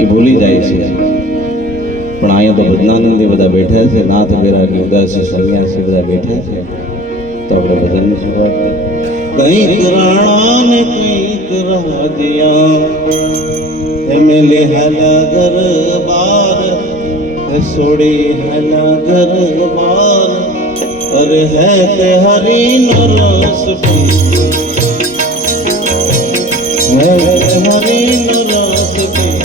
એ ભૂલી જાય છે. પણ અહીંયા તો ભજનાનંદી બધા બેઠા છે, નાથ બેરાગી ઉદાસી સન્યાસી બધા બેઠા છે. તો આપણે ભજનની શરૂઆત કરીએ. કંઈક રાણા ને કંઈક રાજ્યા એમલે હાલા ઘર બાર સોડી હાલા ઘર બાર અરે હે તે હરી નો રસ પી હે તે હરી નો રસ પી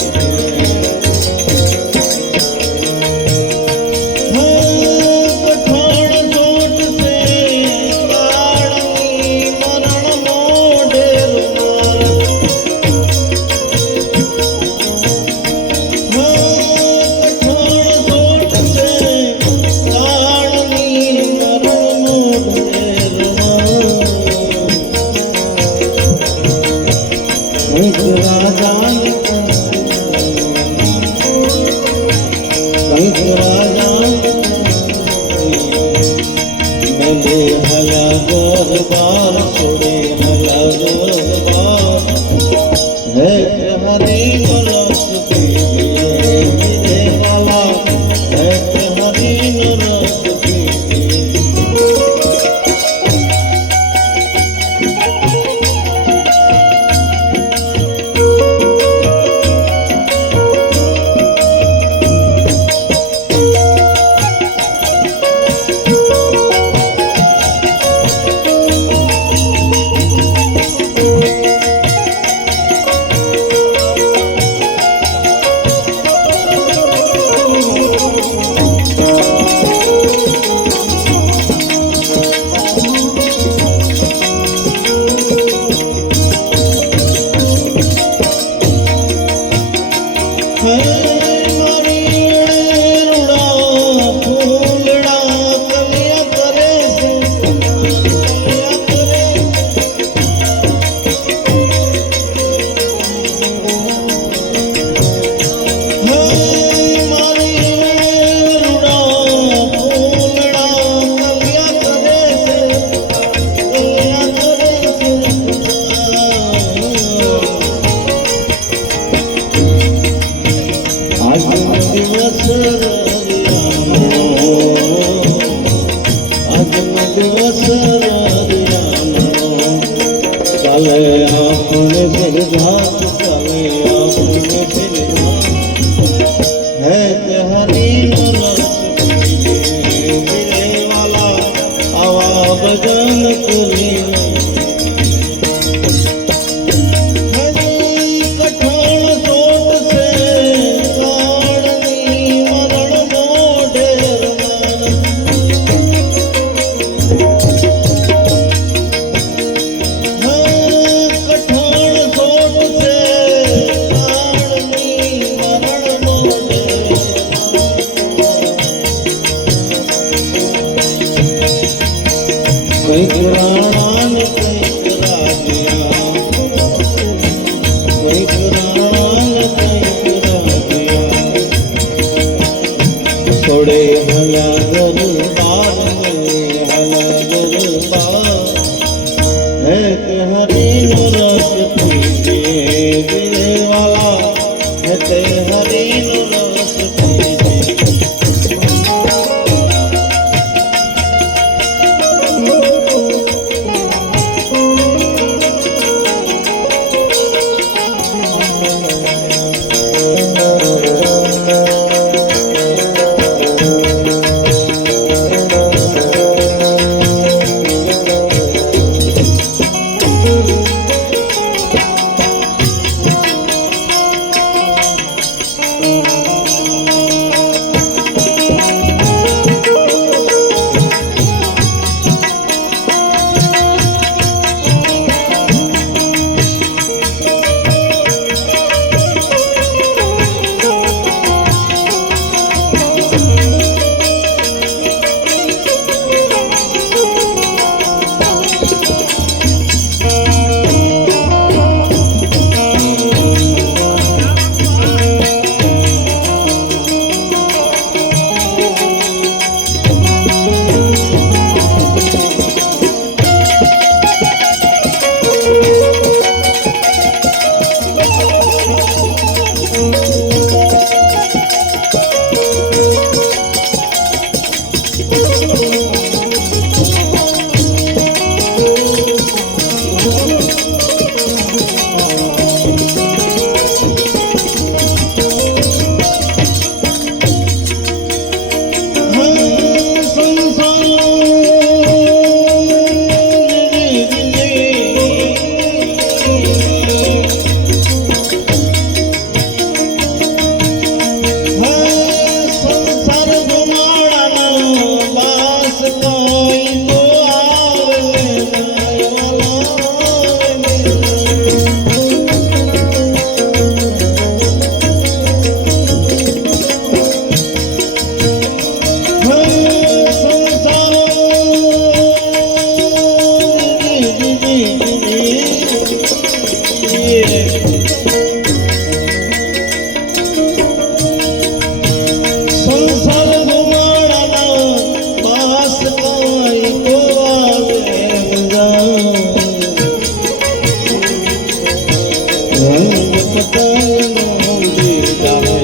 રંગ પતંગનો ઉડી જાવે,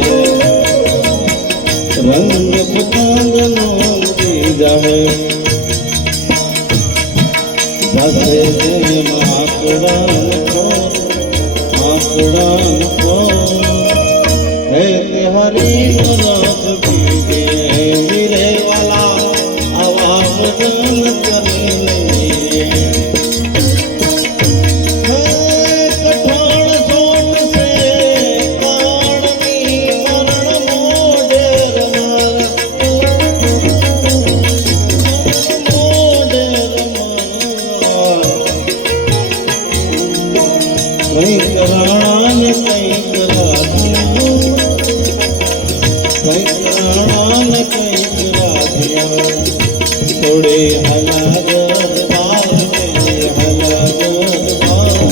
રંગ પતંગનો ઉડી જાવે, પાસે જેમ આકડાનો હે તે હરીનો રસ પીવે વીરે વાલા આવા ભજન કરી લઈએ. કઠોળ સોટ સે કાળની મરણ મોઢેર મારા, મોઢેર મારા કઈ કરાણા ને કઈ કરાધ્યું, કઈ કરાણા ને કઈ કરાધ્યા, થોડે હલાગર બાર ને હલાગર બાર,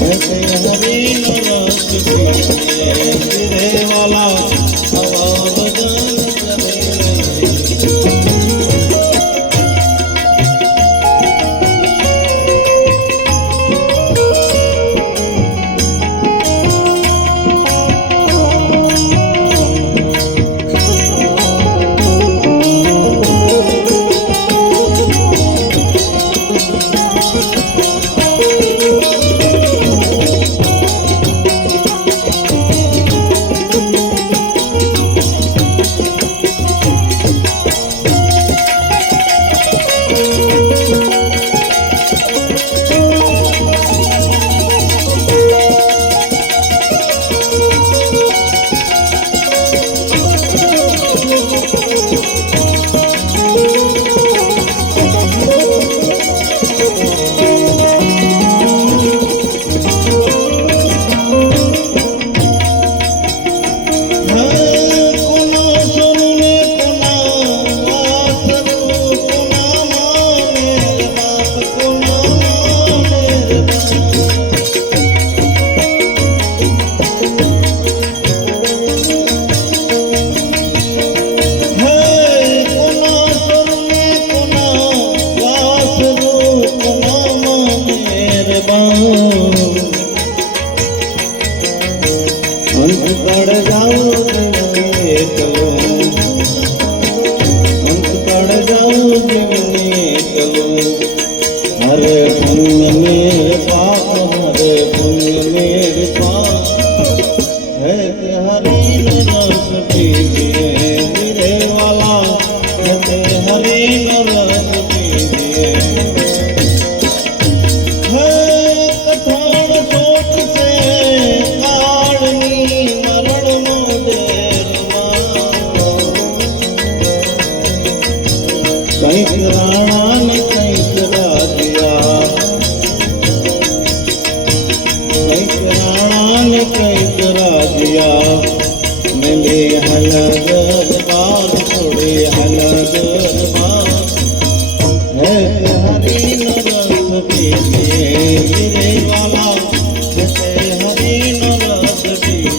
હતે હરીનો રસ પીવે વીરે વાલા આવા ભજન કરી લઈએ. અંત કડ જાઉં એકલો, અંત કડ જાઉં એકલો, હરે પુણ્ય મેરે પાપ, હરે પુણ્ય મેરે પાપ, હે તે હરીનો રસ પીવે વીરે વાલા, હે તે હરીનો રસ પીવે. કઠોળ સોટ સે કાળની મરણ મોઢેરમાં, કંઈક રાણા ને કંઈક રાધિયા, કંઈક રાણા ને કંઈક રાધિયા, મેલે હલગર બાર થોડે હલગર બાર, હે તે હરીનો રસ પીવે વીરે વાલા, હે તે હરીનો રસ પીવે.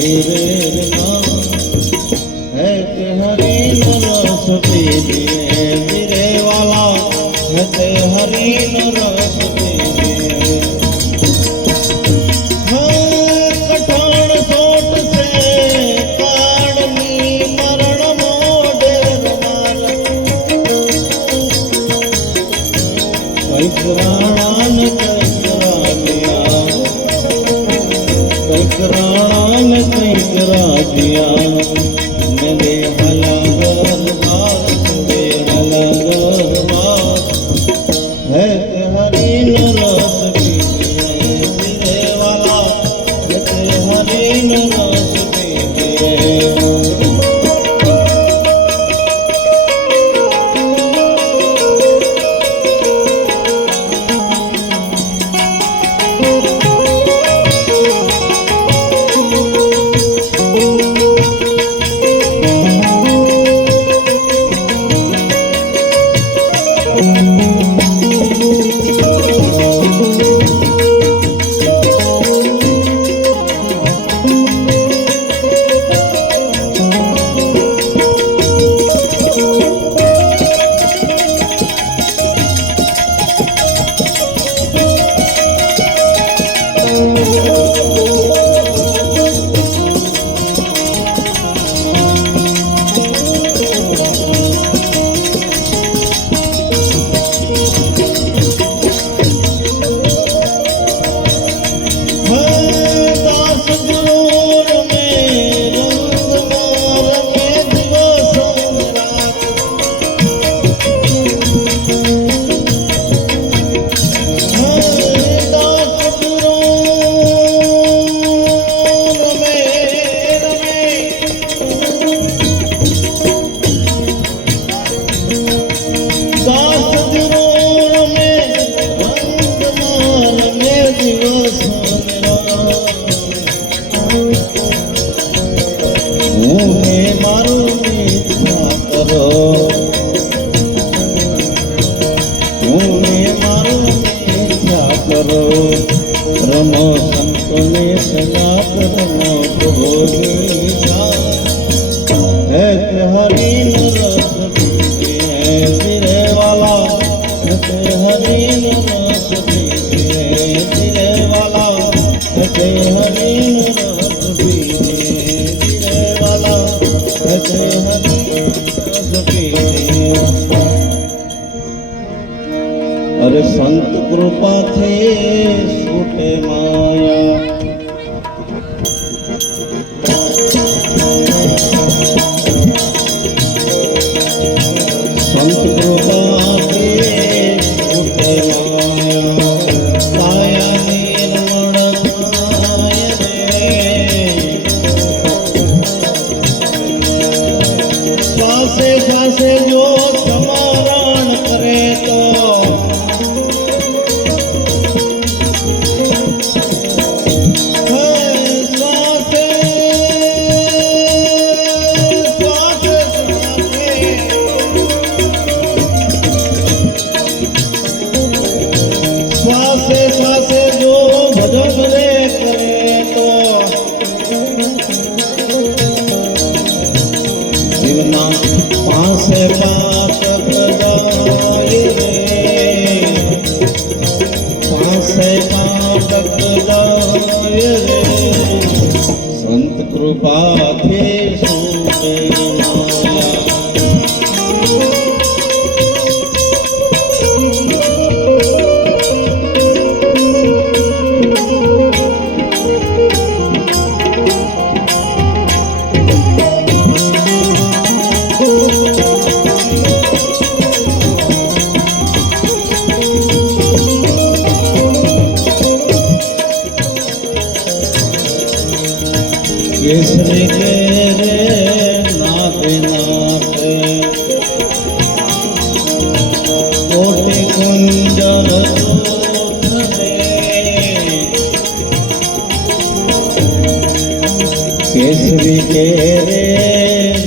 धीरे है कि हरि न रस पीजिए मेरे वाला है कि हरि न रस पीजिए कठोर सोट से काढ़नी मरण मोडेर माल कैकराणा ने कैकरा दिया कैकराणा ने कैकरा दिया मेरे हलागर बार सुबे हलागर बार है कि हरि न रस पीजिए मेरे वाला है कि हरि न रस पीजिए रमो संत में सगात रमो प्रभु है कि हरि न रस पीजिए मेरे वाला है कि हरि न रस पीजिए मेरे वाला है कि हरि न रस पीजिए मेरे वाला है कि हरि न रस पीजिए अरे संत कृपा थे छूटे माया संत कृपा थे छूटे माया काया निर्मण थाय रे श्वासे श्वासे जो स्मरण करे तो श्वासे श्वासे जो भजन रे करे तो जीवना पासे पातक जाए रे पासे पातक जाए रे संत कृपा थे सूटे माया केसरी के रे नाथे नाथे कोटि कुंजर केसरी के रे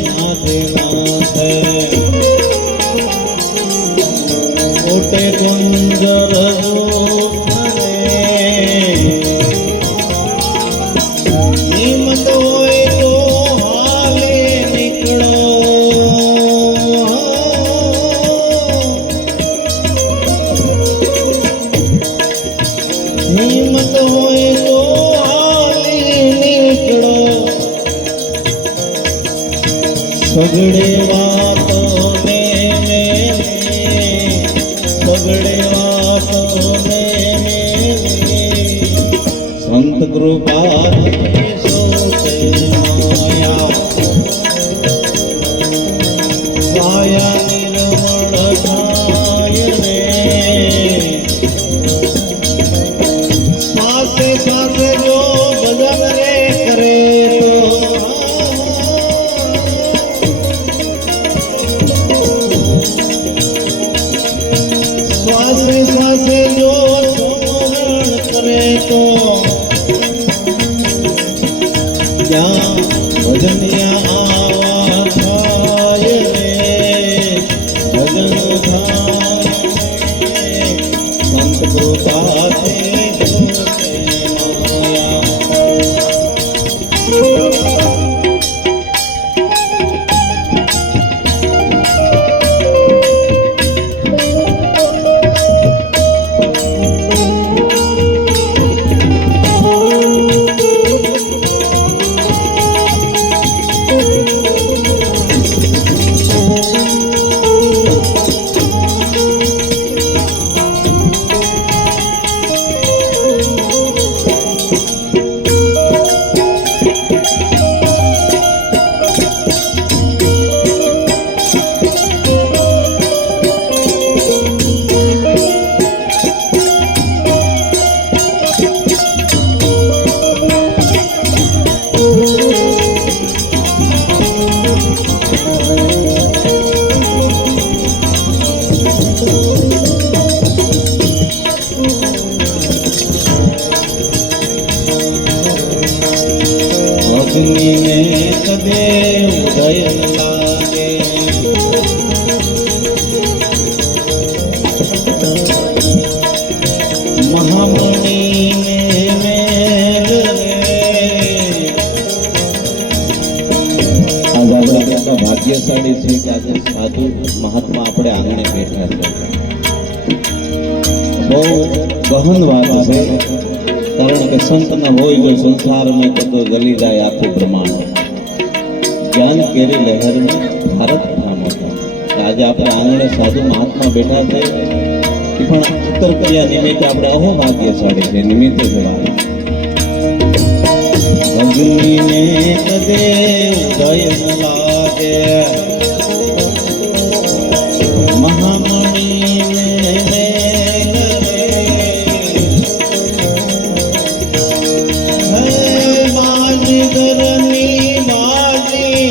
नाथे नाथे कोटि कुंजर नीमत સગડે વાતો ને સગડે વાતો ને સંત કૃપા માયા માયા નિર્મળ થાય રે શ્વાસે શ્વાસે જો ભજન રે કરે તો શ્વાસે શ્વાસે જો સ્મરણ કરે તો ત્યાં ભજનિયા આવા થાય રે ભજન થાય સંત કૃપાથી છૂટે અગ્નિ ને કદે ઉદય ન લાગે મહામણી ને મેઘ રે આજે આપણે કેટલા ભાગ્યશાળી છે કે આજે સાધુ મહાત્મા આપણે આંગણે બેઠા છે બહુ ગહન વાત છે કારણ કે સંત ન હોય જો સંસાર में तो गली जाए आखું બ્રહ્માંડ જ્ઞાન કેરી લહેર में ભારત થામો આજે આપણે આંગણે સાધુ મહાત્મા બેઠા છે એ પણ ઉત્તર ક્રિયા નિમિત્તે આપણે અહો ભાગ્યશાળી છે નિમિત્તે જવાય અગ્નિ ને કદે ઉદય ન લાગે મહામણી ને ઘરની બાજી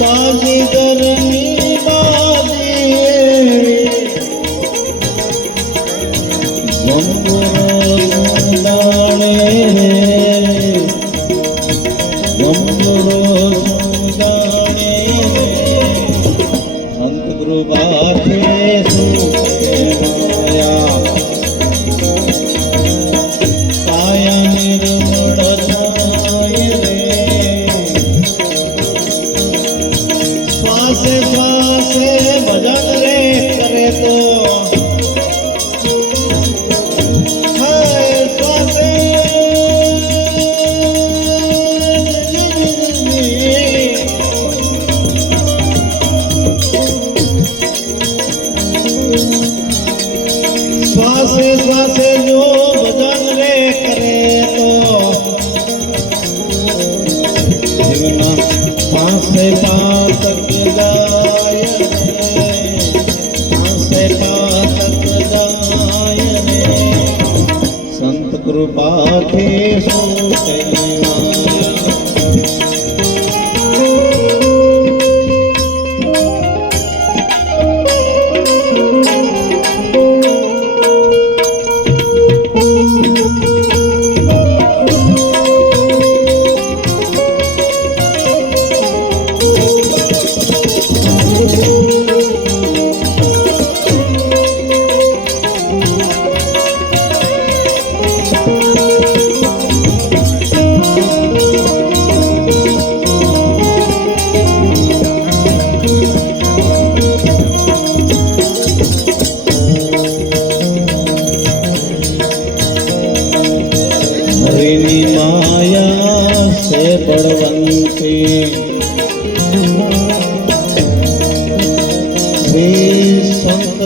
બાજી ઘરની બાજી ગમગુરો સુદાણે ગમગુરો સુદાણે સંત કૃપાથી સુખે માયા શ્વાસે શ્વાસે ભજન રે કરે તો શ્વાસે શ્વાસે શ્વાસે જો ભજન રે કરે તો જીવના પાસે પાતક જાય પાસે પાતક જાય સંત કૃપાથી છૂટે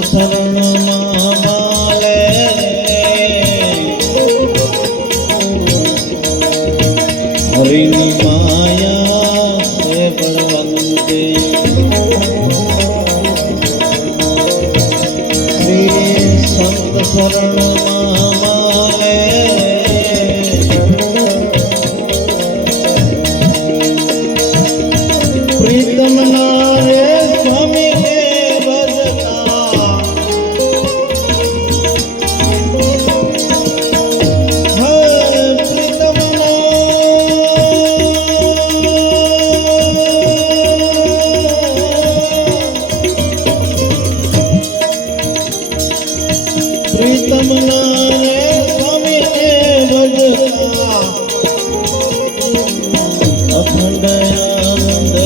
શરણમાં માલે હરિની માયા છે બળવંતે શ્રી સંત શરણમાં માલે પ્રીતમ નારે સ્વામી ને ભજતા પ્રીતમ પ્રીતમ નારે સ્વામી ને ભજતા અખંડ આનંદ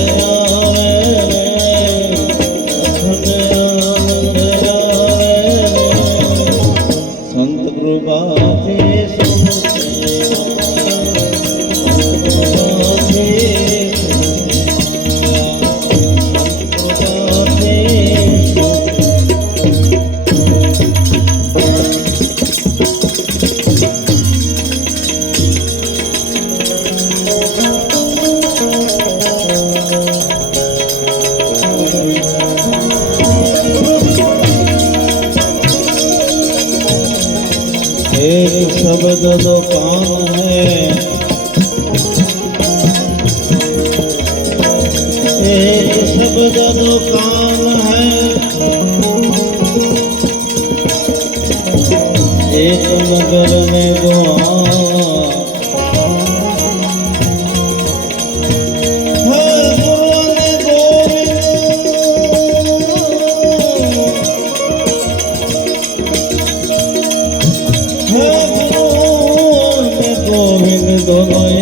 સંત કૃપાથી एक शब्द दुकान है एक शब्द दुकान है एक नगर में गोविंद दोनों